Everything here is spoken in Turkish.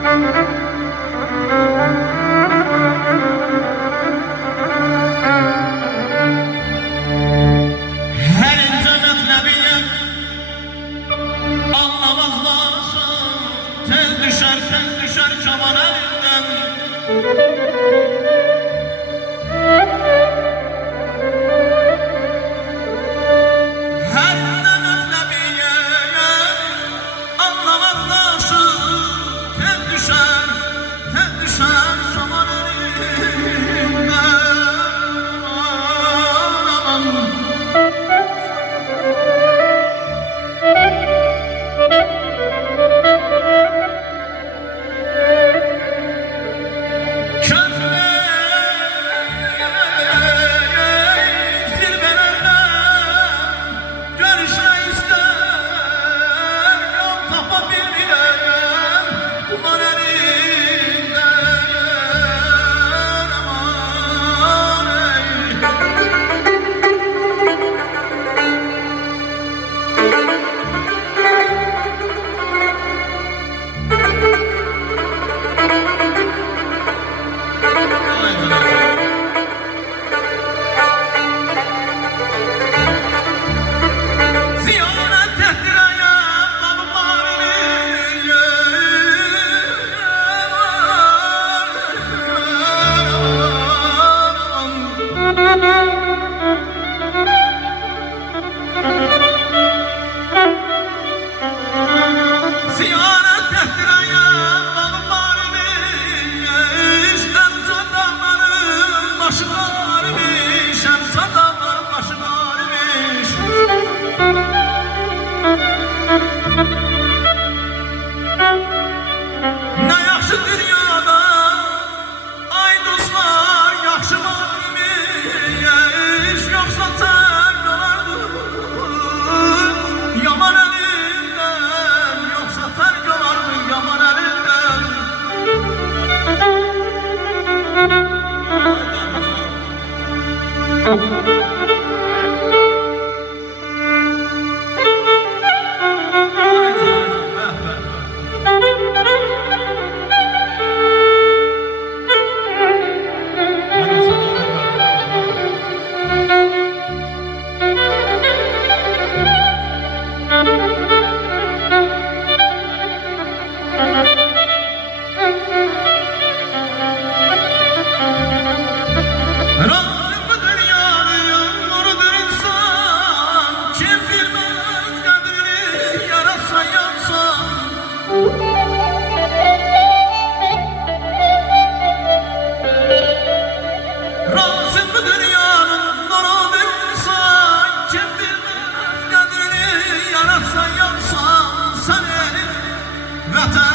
Her internet nebiye anlamazlar, tez düşer çoban elinden. Her internet nebiye anlamazlar, tez düşer çoban elinden. Ziyaret ettireyim bağırmış, Emsa dağların başı bağırmış, Emsa dağların başı bağırmış. Ne yaxşı dünyada, ay dostlar, yaxşı varmış, yoksa tər yolardı, yaman elinden, yoksa tər yolardı, yaman elinden. Razı bu dünyanın nurudur insan, kim bilmez kadrini yaratsa yansan. Razı bu dünyanın nurudur insan, kim bilmez kadrini yaratsa yansan. Sen elin vatan